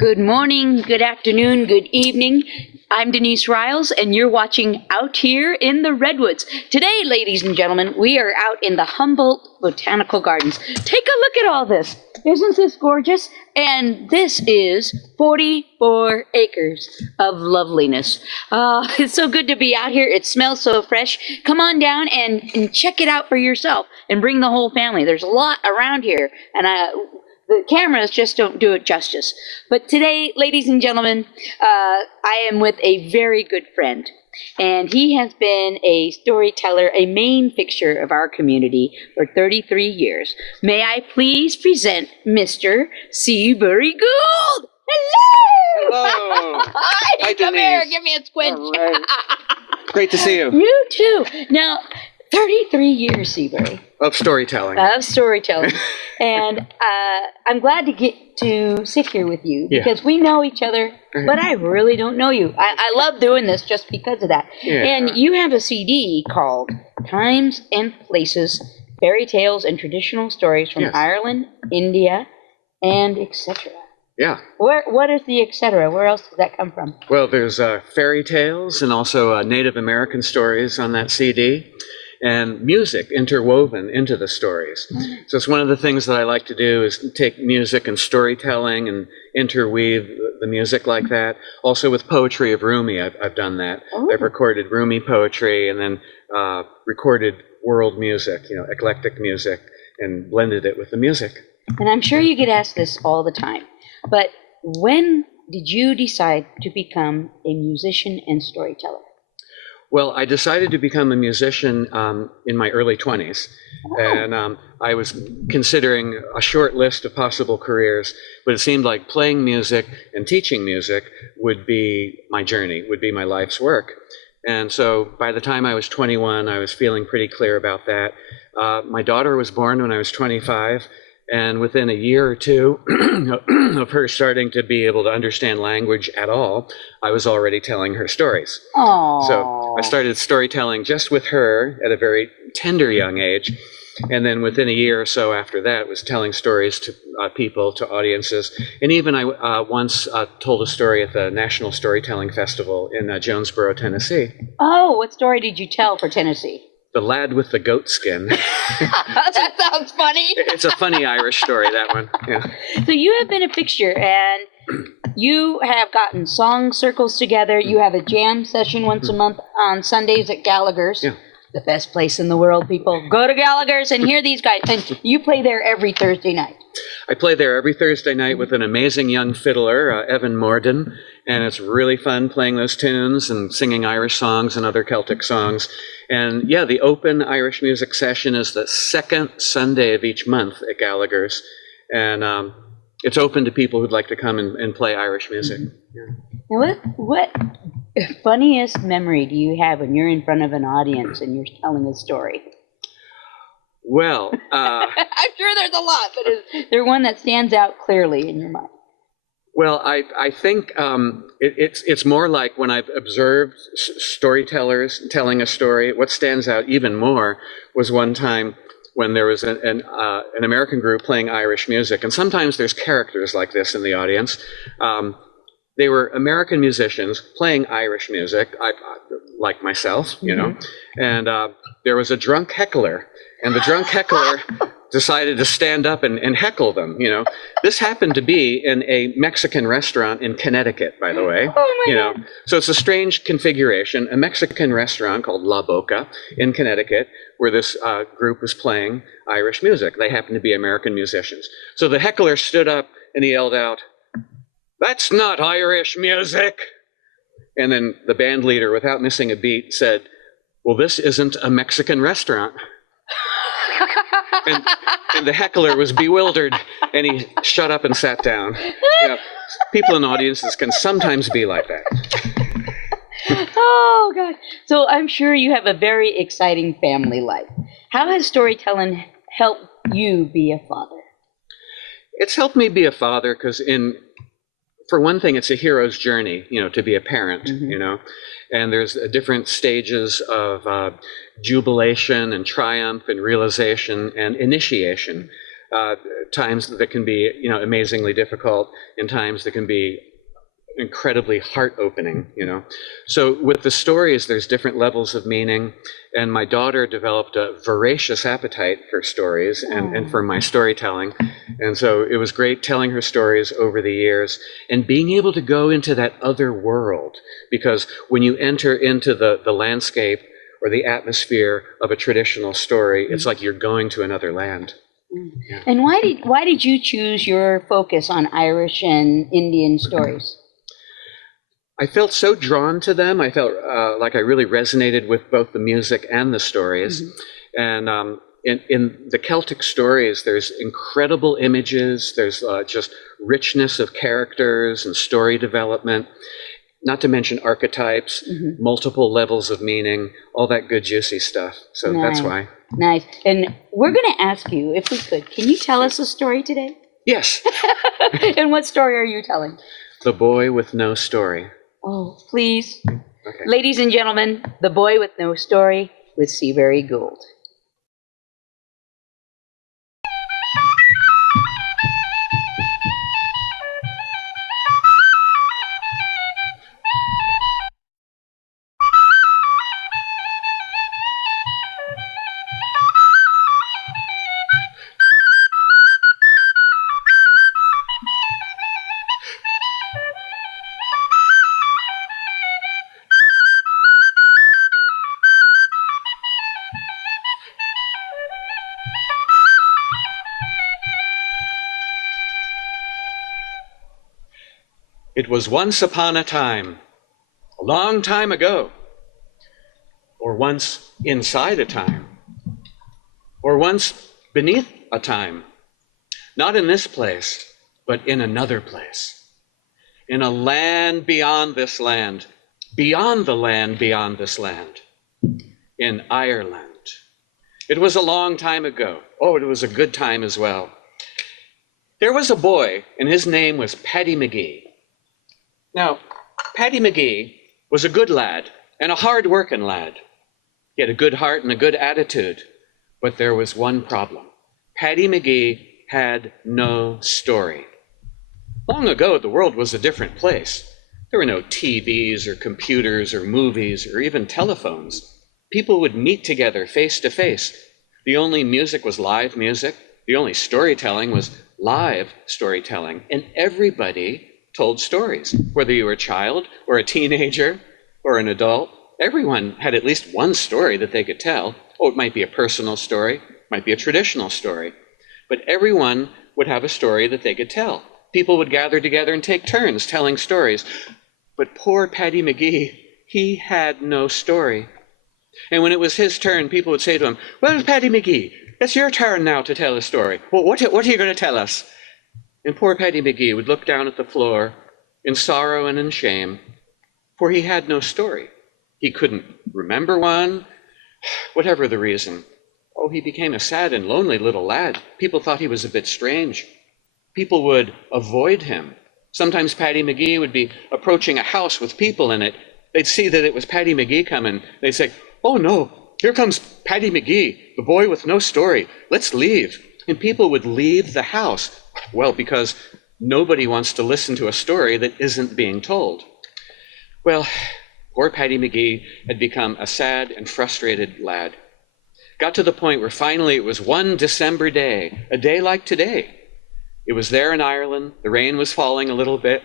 Good morning, good afternoon, good evening. I'm Denise Riles, and you're watching Out Here in the Redwoods. Today, ladies and gentlemen, we are out in the Humboldt Botanical Gardens. Take a look at all this. Isn't this gorgeous? And this is 44 acres of loveliness. It's so good to be out here. It smells so fresh. Come on down and check it out for yourself and bring the whole family. There's a lot around here, and the cameras just don't do it justice. But today, ladies and gentlemen, I am with a very good friend. And he has been a storyteller, a main fixture of our community for 33 years. May I please present Mr. Seabury Gould? Hello! Hello! Hi, come Denise. here, give me a squinch. All right. Great to see you. You too. Now, 33 years, Seabury. Of storytelling. Of storytelling. And I'm glad to get to sit here with you because we know each other, but I really don't know you. I love doing this just because of that. Yeah. And you have a CD called Times and Places, Fairy Tales and Traditional Stories from Ireland, India, and etc. Yeah. What is the etc.? Where else does that come from? Well, there's fairy tales and also Native American stories on that CD. And music interwoven into the stories. So it's one of the things that I like to do is take music and storytelling and interweave the music like that. Also with poetry of Rumi, I've done that. Oh. I've recorded Rumi poetry and then recorded world music, eclectic music, and blended it with the music. And I'm sure you get asked this all the time, but when did you decide to become a musician and storyteller? Well, I decided to become a musician in my early 20s, and I was considering a short list of possible careers, but it seemed like playing music and teaching music would be my journey, would be my life's work. And so by the time I was 21, I was feeling pretty clear about that. My daughter was born when I was 25, and within a year or two of her starting to be able to understand language at all, I was already telling her stories. Aww. So I started storytelling just with her at a very tender young age. And then within a year or so after that, was telling stories to people, to audiences. And even I once told a story at the National Storytelling Festival in Jonesboro, Tennessee. Oh, what story did you tell for Tennessee? The Lad with the Goat Skin. That sounds funny. It's a funny Irish story, that one. Yeah. So you have been a fixture, and you have gotten song circles together. You have a jam session once a month on Sundays at Gallagher's. Yeah. The best place in the world, people. Go to Gallagher's and hear these guys. And you play there every Thursday night. I play there every Thursday night with an amazing young fiddler, Evan Morden, and it's really fun playing those tunes and singing Irish songs and other Celtic songs. And yeah, the open Irish music session is the second Sunday of each month at Gallagher's, and it's open to people who'd like to come and play Irish music. Yeah. Now, what funniest memory do you have when you're in front of an audience and you're telling a story? Well, I'm sure there's a lot, but is there one that stands out clearly in your mind? Well, I think it's more like when I've observed storytellers telling a story. What stands out even more was one time when there was an American group playing Irish music, and sometimes there's characters like this in the audience. They were American musicians playing Irish music, like myself, and there was a drunk heckler, and the drunk heckler decided to stand up and heckle them, This happened to be in a Mexican restaurant in Connecticut, by the way. Oh my God. So it's a strange configuration, a Mexican restaurant called La Boca in Connecticut, where this group was playing Irish music. They happened to be American musicians. So the heckler stood up and he yelled out, "That's not Irish music." And then the band leader, without missing a beat, said, "Well, this isn't a Mexican restaurant." And the heckler was bewildered, and he shut up and sat down. People in audiences can sometimes be like that. Oh, God. So I'm sure you have a very exciting family life. How has storytelling helped you be a father? It's helped me be a father because for one thing, it's a hero's journey, to be a parent, and there's different stages of jubilation and triumph and realization and initiation. times that can be, amazingly difficult, and times that can be incredibly heart-opening, So with the stories, there's different levels of meaning, and my daughter developed a voracious appetite for stories and for my storytelling. And so it was great telling her stories over the years and being able to go into that other world, because when you enter into the landscape or the atmosphere of a traditional story, it's like you're going to another land. Yeah. And why did you choose your focus on Irish and Indian stories? I felt so drawn to them. I felt like I really resonated with both the music and the stories. Mm-hmm. And in the Celtic stories, there's incredible images. There's just richness of characters and story development, not to mention archetypes, mm-hmm. multiple levels of meaning, all that good, juicy stuff. So nice. That's why. Nice. And we're going to ask you, if we could, can you tell us a story today? Yes. And what story are you telling? The Boy with No Story. Oh, please. Okay. Ladies and gentlemen, The Boy with No Story with Seabury Gould. It was once upon a time, a long time ago, or once inside a time, or once beneath a time, not in this place, but in another place, in a land beyond this land, beyond the land beyond this land, in Ireland. It was a long time ago. Oh, it was a good time as well. There was a boy, and his name was Paddy Mcgee. Now, Paddy Mcgee was a good lad and a hard-working lad. He had a good heart and a good attitude, but there was one problem. Paddy Mcgee had no story. Long ago, the world was a different place. There were no TVs or computers or movies or even telephones. People would meet together face to face. The only music was live music. The only storytelling was live storytelling. And everybody told stories. Whether you were a child or a teenager or an adult, everyone had at least one story that they could tell. Oh, it might be a personal story, it might be a traditional story, but everyone would have a story that they could tell. People would gather together and take turns telling stories. But poor Paddy Mcgee, he had no story. And when it was his turn, people would say to him, "Well, Paddy Mcgee, it's your turn now to tell a story. Well, what are you going to tell us?" And poor Paddy Mcgee would look down at the floor in sorrow and in shame, for he had no story. He couldn't remember one, whatever the reason. Oh, he became a sad and lonely little lad. People thought he was a bit strange. People would avoid him. Sometimes Paddy Mcgee would be approaching a house with people in it. They'd see that it was Paddy Mcgee coming. They'd say, "Oh no, here comes Paddy Mcgee, the boy with no story. Let's leave." And people would leave the house. Well, because nobody wants to listen to a story that isn't being told. Well, poor Paddy Mcgee had become a sad and frustrated lad. Got to the point where finally it was one December day, a day like today. It was there in Ireland, the rain was falling a little bit,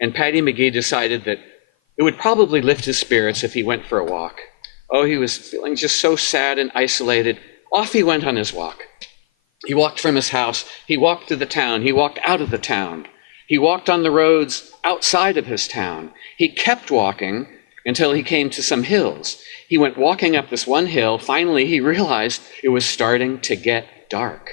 and Paddy Mcgee decided that it would probably lift his spirits if he went for a walk. Oh, he was feeling just so sad and isolated. Off he went on his walk. He walked from his house, he walked through the town, he walked out of the town. He walked on the roads outside of his town. He kept walking until he came to some hills. He went walking up this one hill. Finally, he realized it was starting to get dark,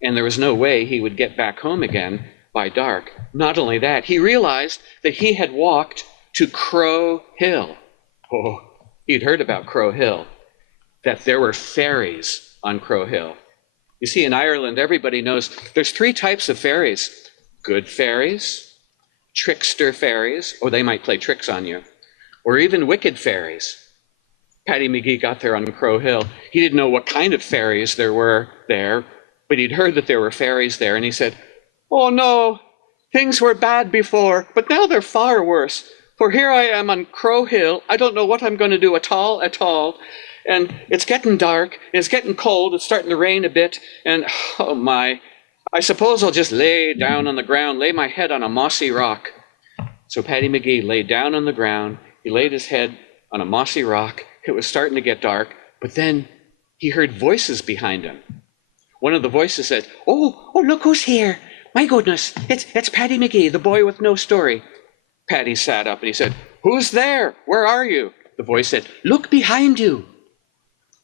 and there was no way he would get back home again by dark. Not only that, he realized that he had walked to Crow Hill. Oh, he'd heard about Crow Hill, that there were fairies on Crow Hill. You see, in Ireland, everybody knows there's three types of fairies. Good fairies, trickster fairies, or they might play tricks on you, or even wicked fairies. Paddy Mcgee got there on Crow Hill. He didn't know what kind of fairies there were there, but he'd heard that there were fairies there, and he said, "Oh no, things were bad before, but now they're far worse. For here I am on Crow Hill. I don't know what I'm going to do at all. And it's getting dark, and it's getting cold, it's starting to rain a bit, and oh my, I suppose I'll just lay down on the ground, lay my head on a mossy rock." So Paddy Mcgee lay down on the ground. He laid his head on a mossy rock. It was starting to get dark, but then he heard voices behind him. One of the voices said, Oh, look who's here. My goodness, it's Paddy Mcgee, the boy with no story." Paddy sat up and he said, "Who's there? Where are you?" The voice said, "Look behind you."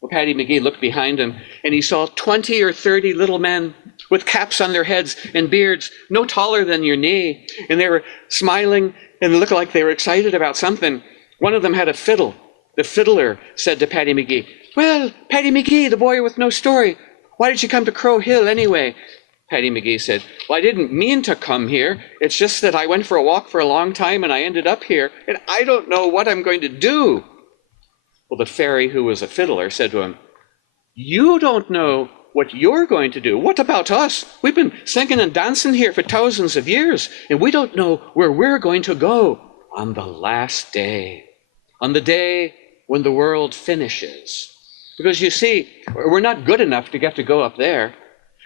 Well, Paddy Mcgee looked behind him, and he saw 20 or 30 little men with caps on their heads and beards no taller than your knee, and they were smiling and looked like they were excited about something. One of them had a fiddle. The fiddler said to Paddy Mcgee, "Well, Paddy Mcgee, the boy with no story, why did you come to Crow Hill anyway?" Paddy Mcgee said, "Well, I didn't mean to come here. It's just that I went for a walk for a long time and I ended up here, and I don't know what I'm going to do." Well, the fairy, who was a fiddler, said to him, "You don't know what you're going to do. What about us? We've been singing and dancing here for thousands of years, and we don't know where we're going to go on the last day, on the day when the world finishes. Because you see, we're not good enough to get to go up there,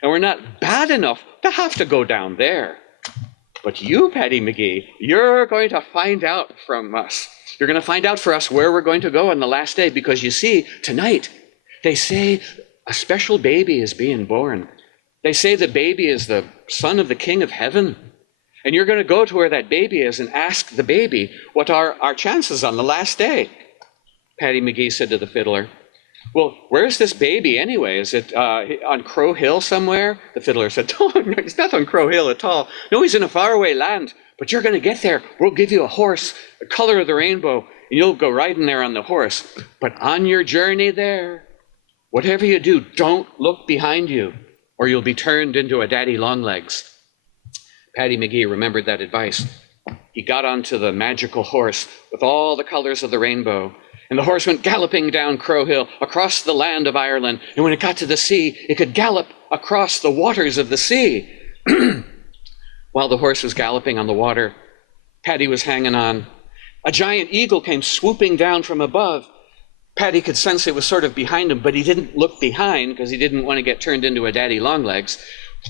and we're not bad enough to have to go down there. But you, Paddy Mcgee, you're going to find out from us. You're going to find out for us where we're going to go on the last day, because you see, tonight, they say a special baby is being born. They say the baby is the son of the King of Heaven. And you're going to go to where that baby is and ask the baby what are our chances on the last day." Paddy Mcgee said to the fiddler, "Well, where's this baby anyway? Is it on Crow Hill somewhere?" The fiddler said, "Oh, no, he's not on Crow Hill at all. No, he's in a faraway land. But you're going to get there. We'll give you a horse, the color of the rainbow, and you'll go riding there on the horse. But on your journey there, whatever you do, don't look behind you, or you'll be turned into a daddy longlegs." Paddy Mcgee remembered that advice. He got onto the magical horse with all the colors of the rainbow, and the horse went galloping down Crow Hill across the land of Ireland. And when it got to the sea, it could gallop across the waters of the sea. While the horse was galloping on the water, Paddy was hanging on. A giant eagle came swooping down from above. Paddy could sense it was sort of behind him, but he didn't look behind because he didn't want to get turned into a daddy longlegs.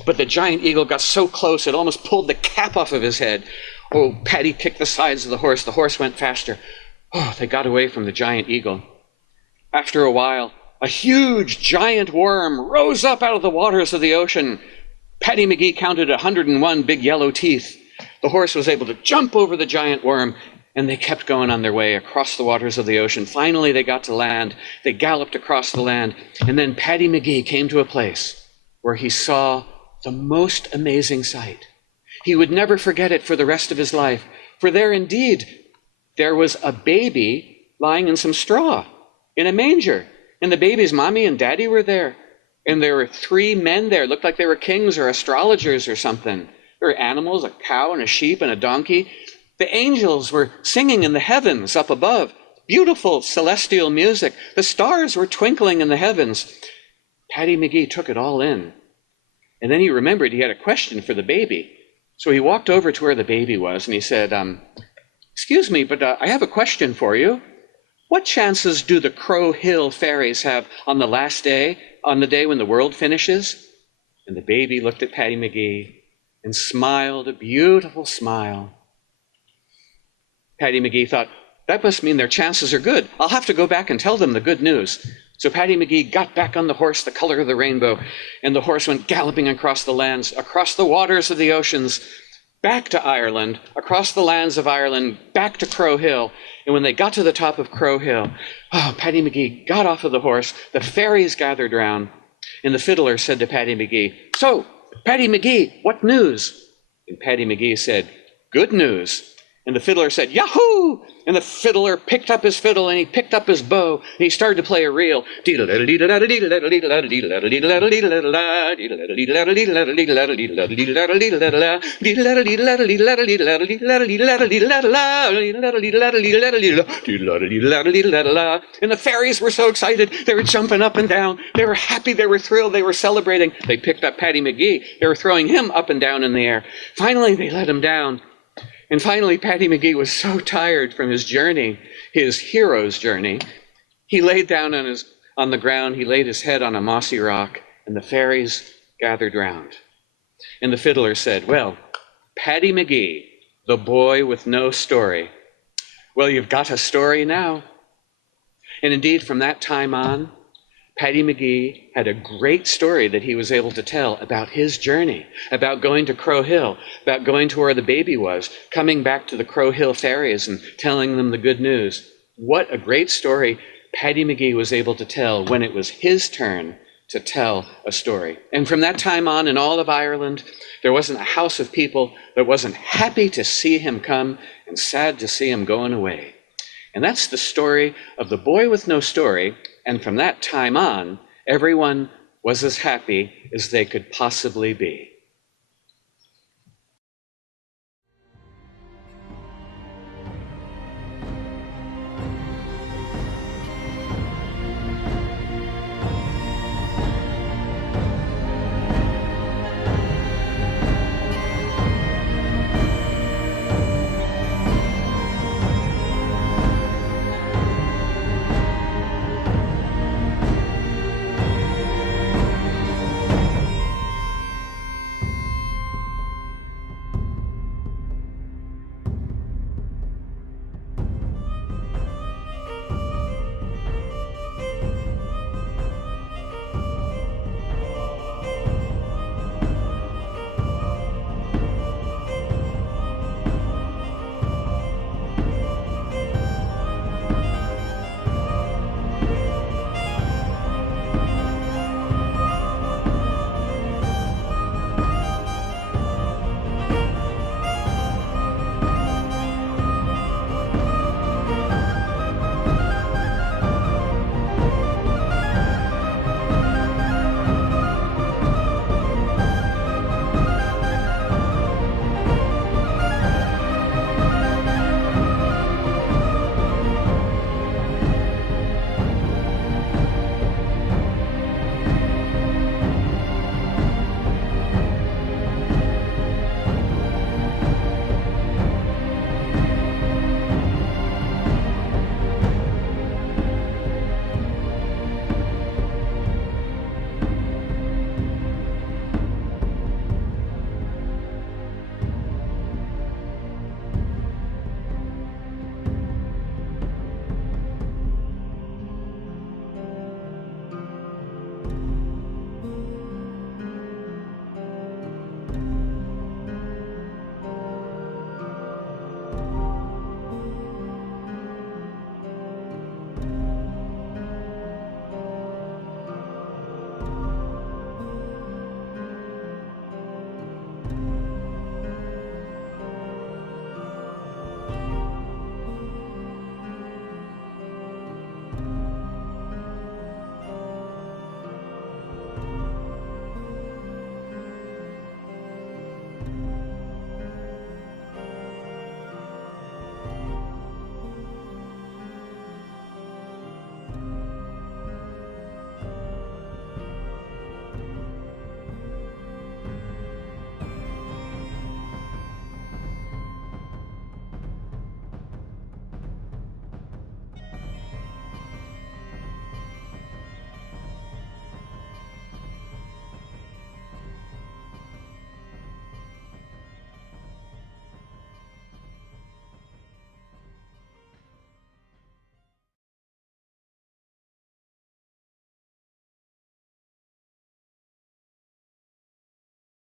But the giant eagle got so close, it almost pulled the cap off of his head. Oh, Paddy kicked the sides of the horse. The horse went faster. Oh, they got away from the giant eagle. After a while, a huge giant worm rose up out of the waters of the ocean. Paddy Mcgee counted 101 big yellow teeth. The horse was able to jump over the giant worm, and they kept going on their way across the waters of the ocean. Finally, they got to land. They galloped across the land, and then Paddy Mcgee came to a place where he saw the most amazing sight. He would never forget it for the rest of his life, for there indeed, there was a baby lying in some straw in a manger, and the baby's mommy and daddy were there. And there were 3 men there, looked like they were kings or astrologers or something. There were animals, a cow and a sheep and a donkey. The angels were singing in the heavens up above, beautiful celestial music. The stars were twinkling in the heavens. Paddy Mcgee took it all in. And then he remembered he had a question for the baby. So he walked over to where the baby was and he said, "Excuse me, but I have a question for you. What chances do the Crow Hill fairies have on the last day, on the day when the world finishes?" And the baby looked at Paddy Mcgee and smiled a beautiful smile. Paddy Mcgee thought, that must mean their chances are good. I'll have to go back and tell them the good news. So Paddy Mcgee got back on the horse, the color of the rainbow, and the horse went galloping across the lands, across the waters of the oceans, back to Ireland, across the lands of Ireland, back to Crow Hill. And when they got to the top of Crow Hill, Paddy Mcgee got off of the horse. The fairies gathered round, and the fiddler said to Paddy Mcgee, "So, Paddy Mcgee, what news?" And Paddy Mcgee said, "Good news." And the fiddler said, Yahoo! And the fiddler picked up his fiddle and he picked up his bow and he started to play a reel. And the fairies were so excited. They were jumping up and down. They were happy. They were thrilled. They were celebrating. They picked up Paddy Mcgee. They were throwing him up and down in the air. Finally, they let him down. And finally, Paddy Mcgee was so tired from his journey, his hero's journey, he laid down on the ground, he laid his head on a mossy rock, and the fairies gathered round. And the fiddler said, well, Paddy Mcgee, the boy with no story. Well, you've got a story now. And indeed, from that time on, Paddy Mcgee had a great story that he was able to tell about his journey, about going to Crow Hill, about going to where the baby was, coming back to the Crow Hill fairies and telling them the good news. What a great story Paddy Mcgee was able to tell when it was his turn to tell a story. And from that time on, in all of Ireland, there wasn't a house of people that wasn't happy to see him come and sad to see him going away. And that's the story of the boy with no story. And from that time on, everyone was as happy as they could possibly be.